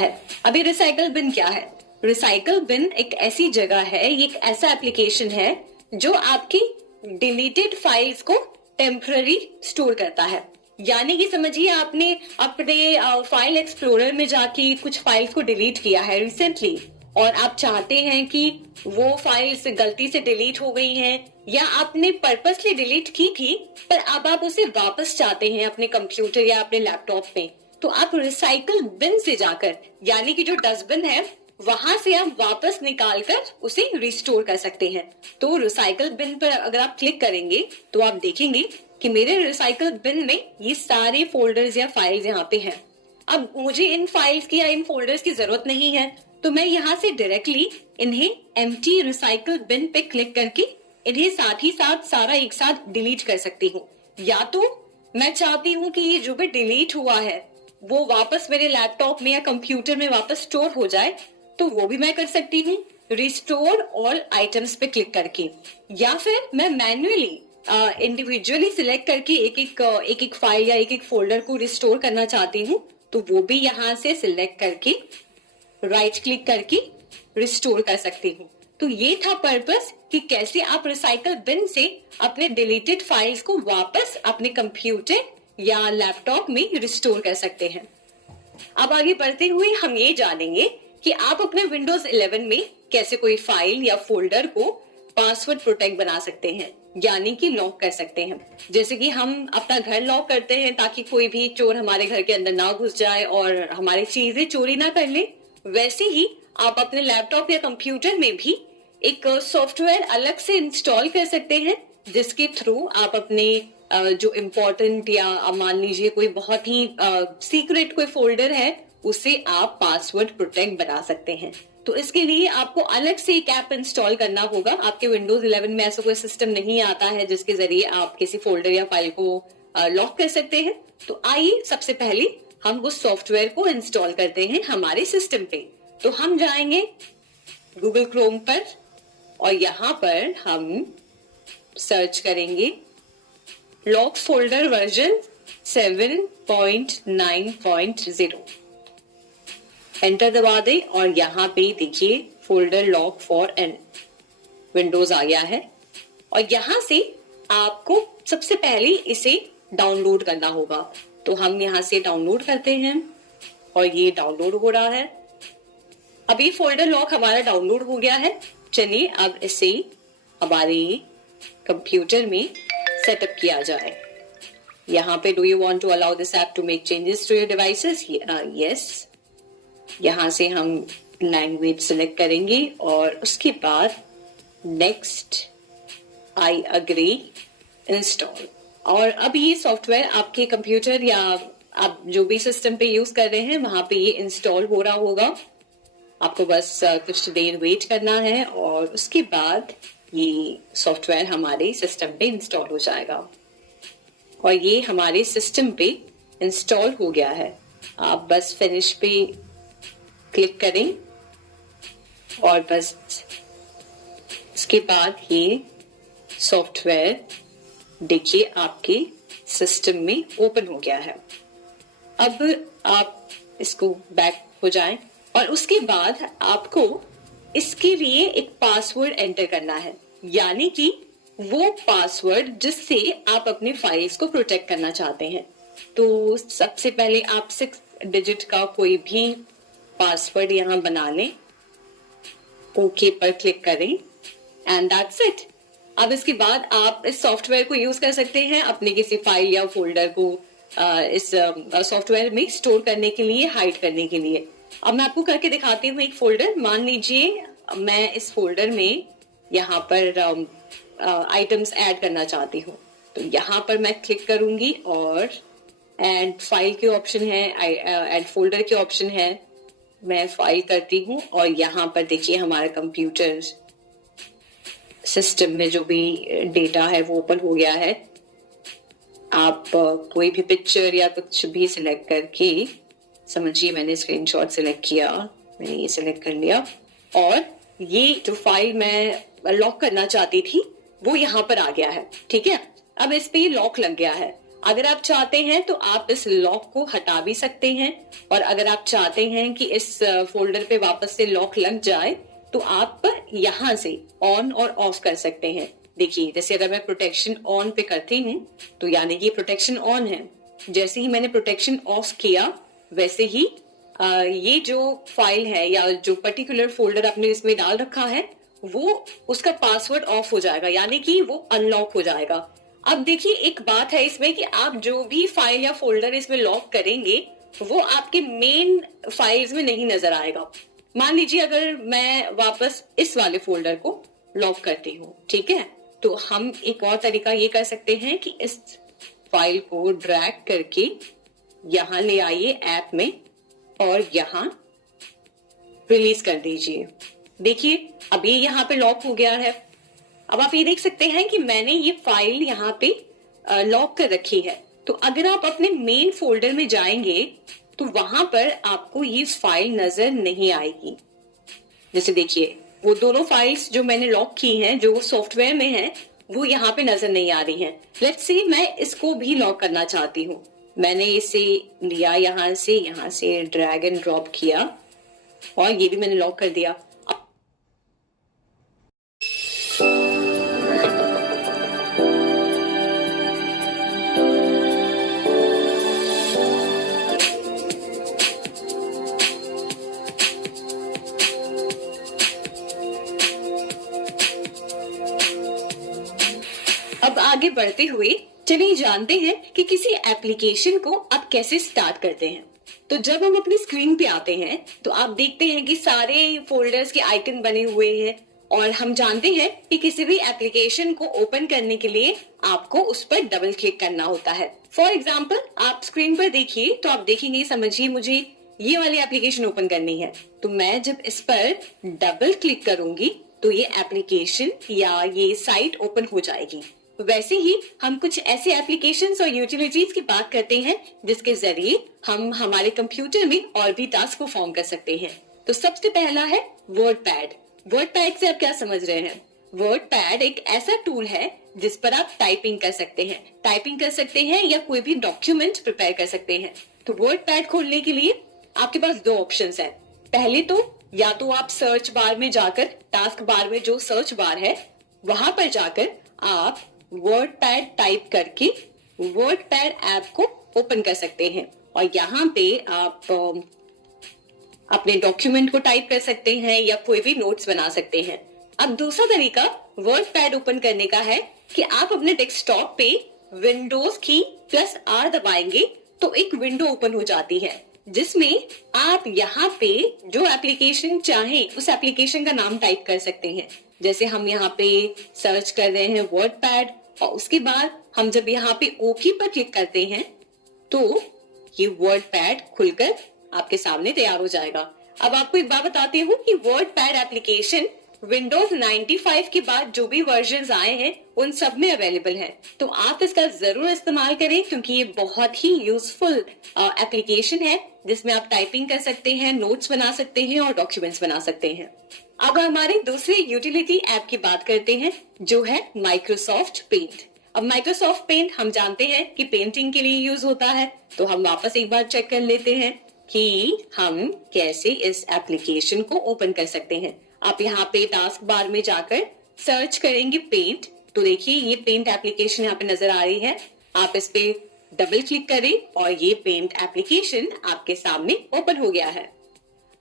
है। अभी recycle bin क्या है? रिसाइकल बिन एक ऐसी जगह है, ये एक ऐसा एप्लीकेशन है जो आपकी डिलीटेड फाइल्स को टेम्पररी स्टोर करता है। यानी कि समझिए आपने अपने फाइल एक्सप्लोरर में जाके कुछ फाइल्स को डिलीट किया है रिसेंटली, और आप चाहते हैं कि वो फाइल्स गलती से डिलीट हो गई हैं या आपने पर्पसली डिलीट की थी पर अब आप उसे वापस चाहते हैं अपने कंप्यूटर या अपने लैपटॉप में, तो आप रिसाइकल बिन से जाकर, यानी कि जो डस्टबिन है वहां से आप वापस निकाल कर उसे रिस्टोर कर सकते हैं। तो रिसाइकल बिन पर अगर आप क्लिक करेंगे तो आप देखेंगे कि मेरे रिसाइकल बिन में ये सारे फोल्डर्स या फाइल्स यहाँ पे हैं। अब मुझे इन फाइल्स की या इन फोल्डर्स की जरूरत नहीं है, तो मैं यहाँ से डायरेक्टली इन्हें एम्प्टी रिसाइकल बिन पे क्लिक करके इन्हें साथ ही साथ सारा एक साथ डिलीट कर सकती हूँ। या तो मैं चाहती हूँ कि ये जो भी डिलीट हुआ है वो वापस मेरे लैपटॉप में या कंप्यूटर में वापस स्टोर हो जाए, तो वो भी मैं कर सकती हूँ रिस्टोर ऑल आइटम्स पे क्लिक करके। या फिर मैं मैन्युअली इंडिविजुअली सिलेक्ट करके एक एक फाइल या एक एक फोल्डर को रिस्टोर करना चाहती हूँ, तो वो भी यहाँ से सिलेक्ट करके राइट क्लिक करके रिस्टोर कर सकती हूँ। तो ये था पर्पस कि कैसे आप रिसाइकल बिन से अपने डिलीटेड फाइल्स को वापस अपने कंप्यूटर या लैपटॉप में रिस्टोर कर सकते हैं। अब आगे बढ़ते हुए हम ये जानेंगे कि आप अपने विंडोज 11 में कैसे कोई फाइल या फोल्डर को पासवर्ड प्रोटेक्ट बना सकते हैं, यानी कि लॉक कर सकते हैं। जैसे कि हम अपना घर लॉक करते हैं ताकि कोई भी चोर हमारे घर के अंदर ना घुस जाए और हमारी चीजें चोरी ना कर ले, वैसे ही आप अपने लैपटॉप या कंप्यूटर में भी एक सॉफ्टवेयर अलग से इंस्टॉल कर सकते हैं जिसके थ्रू आप अपने जो इम्पोर्टेंट या मान लीजिए कोई बहुत ही सीक्रेट कोई फोल्डर है उसे आप पासवर्ड प्रोटेक्ट बना सकते हैं। तो इसके लिए आपको अलग से एक ऐप इंस्टॉल करना होगा। आपके विंडोज 11 में ऐसा कोई सिस्टम नहीं आता है जिसके जरिए आप किसी फोल्डर या फाइल को लॉक कर सकते हैं। तो आइए सबसे पहले हम उस सॉफ्टवेयर को इंस्टॉल करते हैं हमारे सिस्टम पे। तो हम जाएंगे गूगल क्रोम पर और यहाँ पर हम सर्च करेंगे लॉक फोल्डर वर्जन 7.9.0। एंटर दबा दें और यहाँ पे देखिए folder lock for an Windows आ गया है। और यहाँ से आपको सबसे पहले इसे डाउनलोड करना होगा। तो हम यहाँ से डाउनलोड करते हैं और ये डाउनलोड हो रहा है। अब ये फोल्डर लॉक हमारा डाउनलोड हो गया है। चलिए अब इसे हमारे कंप्यूटर में सेटअप किया जाए। यहाँ पे do you want to allow this app to make changes to your devices? Yes. यहाँ से हम लैंग्वेज सिलेक्ट करेंगे और उसके बाद नेक्स्ट, आई अग्री, इंस्टॉल। और अब ये सॉफ्टवेयर आपके कंप्यूटर या आप जो भी सिस्टम पे यूज कर रहे हैं वहां पे ये इंस्टॉल हो रहा होगा। आपको बस कुछ देर वेट करना है और उसके बाद ये सॉफ्टवेयर हमारे सिस्टम पे इंस्टॉल हो जाएगा। और ये हमारे सिस्टम पे इंस्टॉल हो गया है। आप बस फिनिश पे क्लिक करें और बस इसके बाद ये सॉफ्टवेयर देखिए आपके सिस्टम में ओपन हो गया है। अब आप इसको बैक हो जाएं और उसके बाद आपको इसके लिए एक पासवर्ड एंटर करना है, यानी कि वो पासवर्ड जिससे आप अपने फाइल्स को प्रोटेक्ट करना चाहते हैं। तो सबसे पहले आप 6 डिजिट का कोई भी पासवर्ड यहाँ बना लें, ओके पर क्लिक करें एंड दैट्स इट। अब इसके बाद आप इस सॉफ्टवेयर को यूज कर सकते हैं अपने किसी फाइल या फोल्डर को इस सॉफ्टवेयर में स्टोर करने के लिए, हाइड करने के लिए। अब मैं आपको करके दिखाती हूँ एक फोल्डर। मान लीजिए मैं इस फोल्डर में यहाँ पर आइटम्स ऐड करना चाहती हूँ, तो यहाँ पर मैं क्लिक करूंगी और ऐड फाइल के ऑप्शन है, ऐड फोल्डर के ऑप्शन है। मैं फाइल करती हूँ और यहाँ पर देखिए हमारा कंप्यूटर सिस्टम में जो भी डेटा है वो ओपन हो गया है। आप कोई भी पिक्चर या कुछ भी सिलेक्ट करके, समझिए मैंने स्क्रीनशॉट सिलेक्ट किया, मैंने ये सिलेक्ट कर लिया और ये जो फाइल मैं लॉक करना चाहती थी वो यहाँ पर आ गया है। ठीक है, अब इस पे लॉक लग गया है। अगर आप चाहते हैं तो आप इस लॉक को हटा भी सकते हैं, और अगर आप चाहते हैं कि इस फोल्डर पे वापस से लॉक लग जाए तो आप यहाँ से ऑन और ऑफ कर सकते हैं। देखिए, जैसे अगर मैं प्रोटेक्शन ऑन पे करती हूँ तो यानी कि प्रोटेक्शन ऑन है। जैसे ही मैंने प्रोटेक्शन ऑफ किया वैसे ही ये जो फाइल है या जो पर्टिकुलर फोल्डर आपने इसमें डाल रखा है वो उसका पासवर्ड ऑफ हो जाएगा, यानी कि वो अनलॉक हो जाएगा। अब देखिए, एक बात है इसमें कि आप जो भी फाइल या फोल्डर इसमें लॉक करेंगे वो आपके मेन फाइल्स में नहीं नजर आएगा। मान लीजिए अगर मैं वापस इस वाले फोल्डर को लॉक करती हूँ, ठीक है, तो हम एक और तरीका ये कर सकते हैं कि इस फाइल को ड्रैग करके यहाँ ले आइए ऐप में और यहाँ रिलीज कर दीजिए। देखिए, अब ये यहाँ पे लॉक हो गया है। अब आप ये देख सकते हैं कि मैंने ये फाइल यहाँ पे लॉक कर रखी है। तो अगर आप अपने मेन फोल्डर में जाएंगे तो वहां पर आपको ये फाइल नजर नहीं आएगी। जैसे देखिए, वो दोनों फाइल्स जो मैंने लॉक की हैं, जो सॉफ्टवेयर में हैं, वो यहाँ पे नजर नहीं आ रही हैं। लेट्स से मैं इसको भी लॉक करना चाहती हूँ। मैंने इसे लिया, यहाँ से ड्रैग एंड ड्रॉप किया और ये भी मैंने लॉक कर दिया। अब आगे बढ़ते हुए चलिए जानते हैं कि किसी एप्लीकेशन को आप कैसे स्टार्ट करते हैं। तो जब हम अपनी स्क्रीन पे आते हैं तो आप देखते हैं कि सारे फोल्डर्स के आइकन बने हुए हैं, और हम जानते हैं कि किसी भी एप्लीकेशन को ओपन करने के लिए आपको उस पर डबल क्लिक करना होता है। फॉर एग्जाम्पल, आप स्क्रीन पर देखिए तो आप देखेंगे, समझिए मुझे ये वाली एप्लीकेशन ओपन करनी है, तो मैं जब इस पर डबल क्लिक करूंगी तो ये एप्लीकेशन या ये साइट ओपन हो जाएगी। वैसे ही हम कुछ ऐसे एप्लीकेशंस और यूटिलिटीज की बात करते हैं जिसके जरिए हम हमारे कंप्यूटर में और भी टास्क परफॉर्म कर सकते हैं। तो सबसे पहला है वर्डपैड। वर्डपैड से आप क्या समझ रहे हैं? वर्डपैड एक ऐसा टूल है जिस पर आप टाइपिंग कर सकते हैं या कोई भी डॉक्यूमेंट प्रिपेयर कर सकते हैं। तो वर्डपैड खोलने के लिए आपके पास दो ऑप्शंस हैं। पहले तो या तो आप सर्च बार में जाकर, टास्क बार में जो सर्च बार है वहां पर जाकर आप वर्डपैड टाइप करके वर्डपैड ऐप को ओपन कर सकते हैं, और यहाँ पे आप अपने डॉक्यूमेंट को टाइप कर सकते हैं या कोई भी नोट्स बना सकते हैं। अब दूसरा तरीका वर्डपैड ओपन करने का है कि आप अपने डेस्कटॉप पे विंडोज की +R दबाएंगे तो एक विंडो ओपन हो जाती है जिसमें आप यहाँ पे जो एप्लीकेशन चाहें उस एप्लीकेशन का नाम टाइप कर सकते हैं। जैसे हम यहाँ पे सर्च कर रहे हैं वर्डपैड, और उसके बाद हम जब यहाँ पे ओके पर क्लिक करते हैं तो ये वर्डपैड खुलकर आपके सामने तैयार हो जाएगा। अब आपको एक बात बताती हूँ कि वर्डपैड एप्लीकेशन विंडोज 95 के बाद जो भी वर्जन्स आए हैं उन सब में अवेलेबल है, तो आप इसका जरूर इस्तेमाल करें क्योंकि ये बहुत ही यूजफुल एप्लीकेशन है जिसमें आप टाइपिंग कर सकते हैं, नोट्स बना सकते हैं और डॉक्यूमेंट्स बना सकते हैं। अब हमारे दूसरे यूटिलिटी ऐप की बात करते हैं जो है माइक्रोसॉफ्ट पेंट। अब माइक्रोसॉफ्ट पेंट हम जानते हैं कि पेंटिंग के लिए यूज होता है, तो हम वापस एक बार चेक कर लेते हैं कि हम कैसे इस एप्लीकेशन को ओपन कर सकते हैं। आप यहाँ पे टास्क बार में जाकर सर्च करेंगे पेंट, तो देखिए ये पेंट एप्लीकेशन यहाँ पे नजर आ रही है। आप इस पे डबल क्लिक करें और ये पेंट एप्लीकेशन आपके सामने ओपन हो गया है।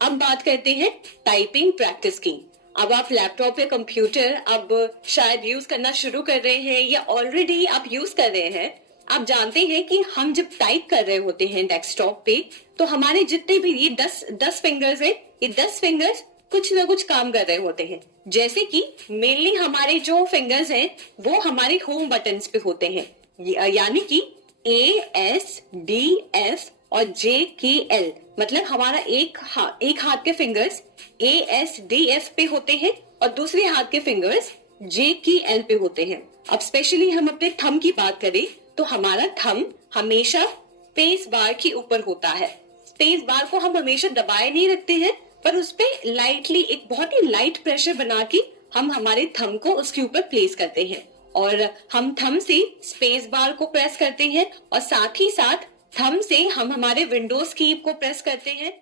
अब बात करते हैं टाइपिंग प्रैक्टिस की। अब आप लैपटॉप या कंप्यूटर अब शायद यूज करना शुरू कर रहे हैं या ऑलरेडी आप यूज कर रहे हैं। आप जानते हैं कि हम जब टाइप कर रहे होते हैं डेस्कटॉप पे तो हमारे जितने भी ये 10 फिंगर्स हैं, ये 10 फिंगर्स कुछ ना कुछ काम कर रहे होते हैं। जैसे कि मेनली हमारे जो फिंगर्स हैं वो हमारे होम बटन्स पे होते हैं, यानी कि ASDF और JKL, मतलब हमारा एक हाथ के फिंगर्स ASDF पे होते हैं और दूसरे हाथ के फिंगर्स JKL पे होते हैं। अब स्पेशली हम अपने थंब की बात करें तो हमारा थंब हमेशा स्पेस बार के ऊपर होता है। स्पेस बार को हम हमेशा दबाए नहीं रखते हैं, पर उस पे लाइटली एक बहुत ही लाइट प्रेशर बना के हम हमारे थंब को उसके ऊपर प्लेस करते हैं, और हम थंब से स्पेस बार को प्रेस करते हैं और साथ ही साथ थंब से हम हमारे विंडोज की को प्रेस करते हैं।